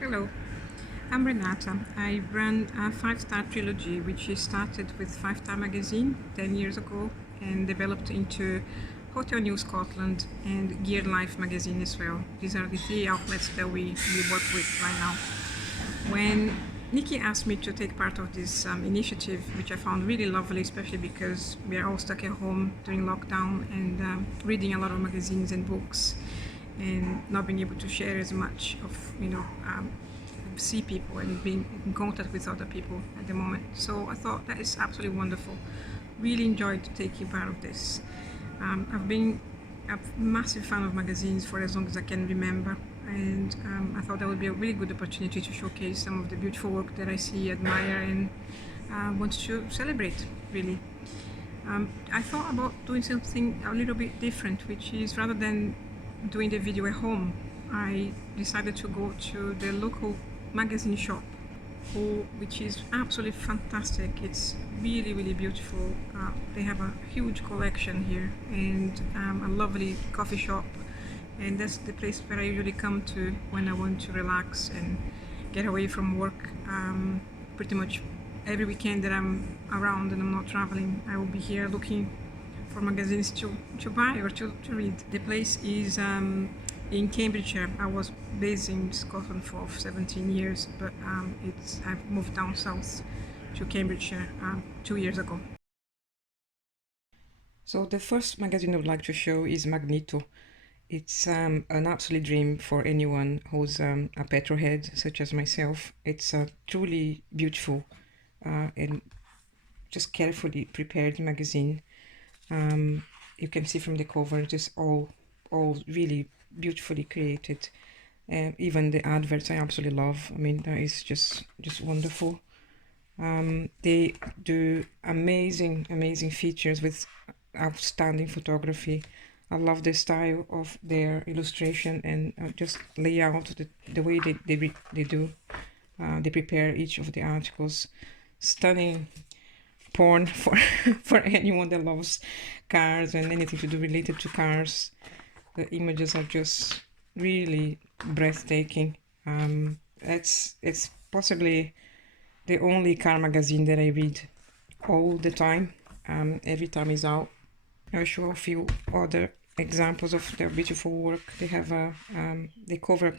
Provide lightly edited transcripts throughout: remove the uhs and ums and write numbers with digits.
Hello, I'm Renata. I run a Five Star Trilogy, which is started with Five Star magazine 10 years ago and developed into Hotel New Scotland and Gear Life magazine as well. These are the three outlets that we work with right now. When Nikki asked me to take part of this initiative, which I found really lovely, especially because we are all stuck at home during lockdown and reading a lot of magazines and books, and not being able to share as much of see people and being in contact with other people at the moment. So I thought that is absolutely wonderful. Really enjoyed taking part of this. I've been a massive fan of magazines for as long as I can remember, and I thought that would be a really good opportunity to showcase some of the beautiful work that I see, admire, and want to celebrate, really. I thought about doing something a little bit different, which is rather than doing the video at home, I decided to go to the local magazine shop, which is absolutely fantastic. It's really, really beautiful. They have a huge collection here and a lovely coffee shop. And that's the place where I usually come to when I want to relax and get away from work. Pretty much every weekend that I'm around and I'm not traveling, I will be here looking for magazines to buy or to read. The place is in Cambridgeshire. I was based in Scotland for 17 years, but I've moved down south to Cambridgeshire 2 years ago. So the first magazine I would like to show is Magneto. It's an absolute dream for anyone who's a petrol head, such as myself. It's a truly beautiful and just carefully prepared magazine. You can see from the cover, just all really beautifully created. Even the adverts I absolutely love. I mean, that is just wonderful. They do amazing features with outstanding photography. I love the style of their illustration and just layout, the way they do. They prepare each of the articles. Stunning porn for for anyone that loves cars and anything to do related to cars. The images are just really breathtaking. It's possibly the only car magazine that I read all the time. Every time it's out, I'll show a few other examples of their beautiful work. They have they cover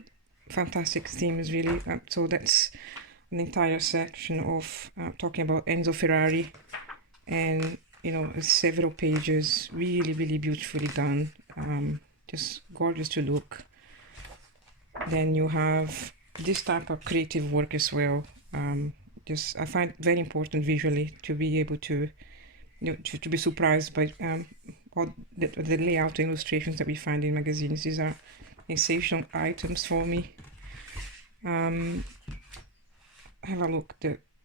fantastic themes, really. So that's an entire section of talking about Enzo Ferrari, and several pages, really beautifully done. Just gorgeous to look. Then you have this type of creative work as well. Just I find very important visually to be able to to be surprised by all the layout illustrations that we find in magazines. These are sensational items for me. Have a look.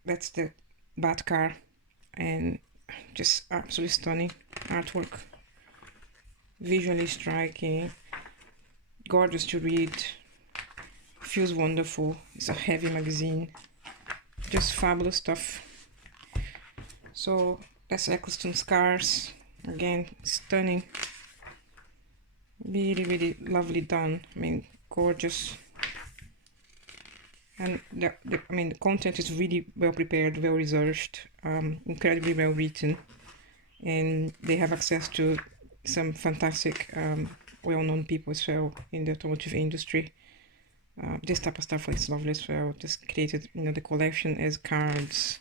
That's the Bat car, and just absolutely stunning artwork. Visually striking, gorgeous to read, feels wonderful. It's a heavy magazine, just fabulous stuff. So that's Eccleston's Cars. Again, stunning, really lovely done. I mean, gorgeous. And the content is really well prepared, well researched, incredibly well written, and they have access to some fantastic well-known people as well in the automotive industry. This type of stuff is lovely as well. Just created the collection as cards.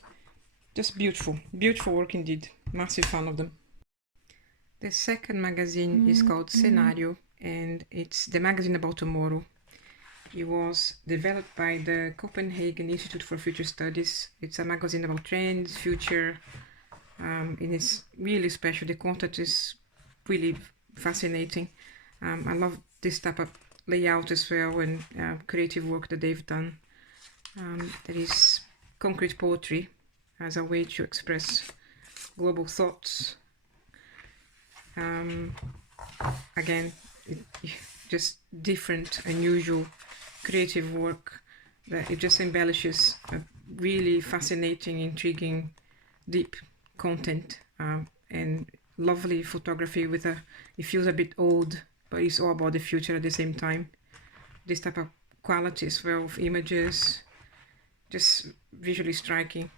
Just beautiful work indeed. Massive fan of them. The second magazine is called Scenario, and it's the magazine about tomorrow. It was developed by the Copenhagen Institute for Future Studies. It's a magazine about trends, future. It is really special. The content is really fascinating. I love this type of layout as well, and creative work that they've done. There is concrete poetry as a way to express global thoughts. Again, just different, unusual, creative work that it just embellishes a really fascinating, intriguing, deep content, and lovely photography it feels a bit old, but it's all about the future at the same time. This type of quality as well of images, just visually striking.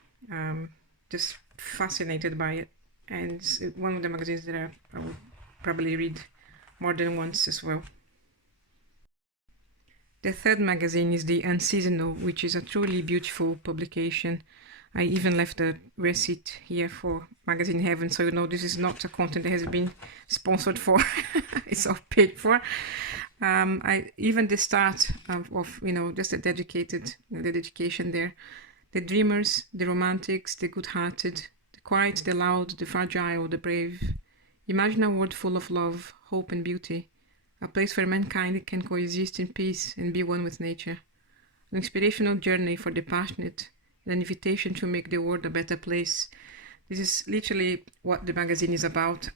Just fascinated by it, and it's one of the magazines that I will probably read more than once as well. The third magazine is the Unseasonal, which is a truly beautiful publication. I even left a receipt here for Magazine Heaven, so you know this is not a content that has been sponsored for. It's all paid for. I even the start of just the dedication there. The dreamers, the romantics, the good-hearted, the quiet, the loud, the fragile, the brave. Imagine a world full of love, hope, and beauty. A place where mankind can coexist in peace and be one with nature. An inspirational journey for the passionate, and an invitation to make the world a better place. This is literally what the magazine is about,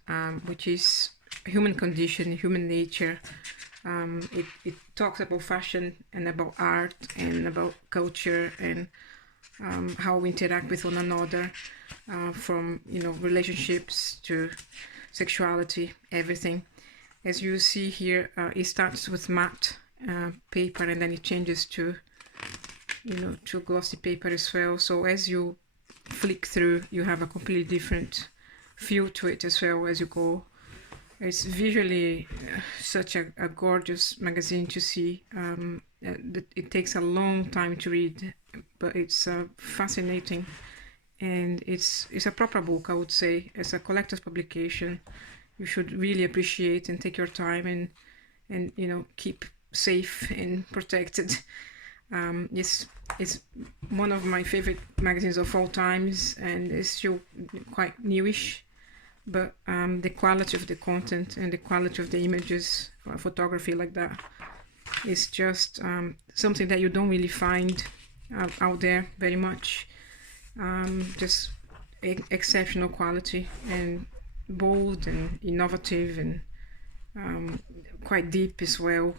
which is human condition, human nature. It talks about fashion and about art and about culture and how we interact with one another, from relationships to sexuality, everything. As you see here, it starts with matte paper, and then it changes to glossy paper as well. So as you flick through, you have a completely different feel to it as well as you go. It's visually such a gorgeous magazine to see. It takes a long time to read, but it's fascinating, and it's a proper book, I would say. It's a collector's publication. You should really appreciate and take your time and keep safe and protected. It's one of my favorite magazines of all times, and it's still quite newish, but the quality of the content and the quality of the images, photography like that, is just something that you don't really find out there very much. Just exceptional quality, and bold and innovative, and quite deep as well.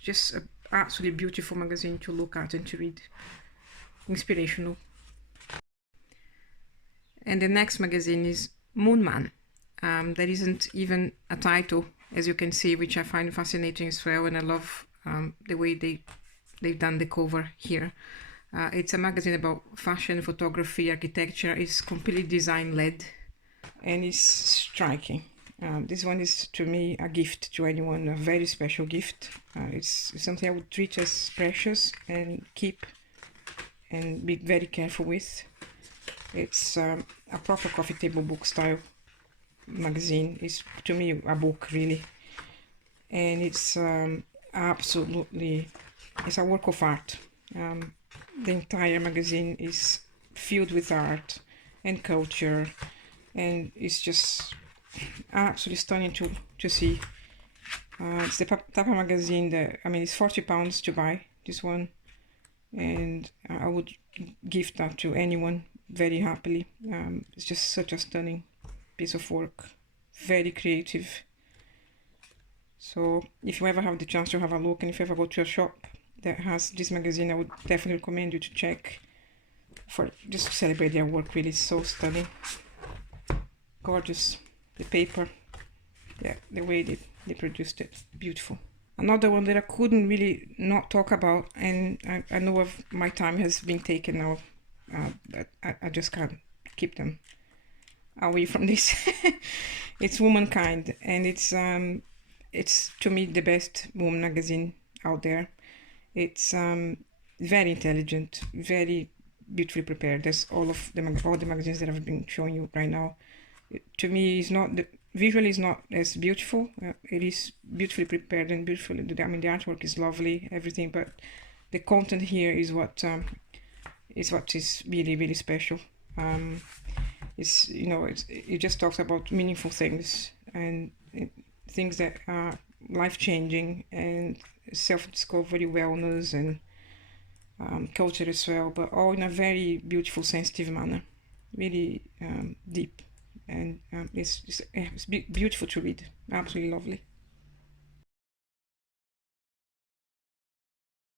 Just an absolutely beautiful magazine to look at and to read. Inspirational. And the next magazine is Moon Man. There isn't even a title, as you can see, which I find fascinating as well, and I love the way they've done the cover here. It's a magazine about fashion, photography, architecture. It's completely design led, and it's striking. This one is, to me, a gift to anyone, a very special gift. It's something I would treat as precious and keep and be very careful with. It's a proper coffee table book style magazine. It's, to me, a book, really. And it's absolutely, it's a work of art. The entire magazine is filled with art and culture, and it's just absolutely stunning to see. It's the type of magazine that, it's £40 to buy this one, and I would gift that to anyone very happily. It's just such a stunning piece of work, very creative. So if you ever have the chance to have a look, and if you ever go to a shop that has this magazine, I would definitely recommend you to check, for just to celebrate their work. Really, so stunning, gorgeous. The paper, yeah, the way they produced it, beautiful. Another one that I couldn't really not talk about, and I know my time has been taken now, but I just can't keep them away from this. It's Womankind, and it's to me the best woman magazine out there. It's very intelligent, very beautifully prepared. There's all the magazines that I've been showing you right now. To me, it's not visually is not as beautiful. It is beautifully prepared and beautifully. The artwork is lovely, everything, but the content here is what is really, really special. It just talks about meaningful things, and things that are life-changing, and self-discovery, wellness, and culture as well, but all in a very beautiful, sensitive manner, really deep. And it's beautiful to read, absolutely lovely.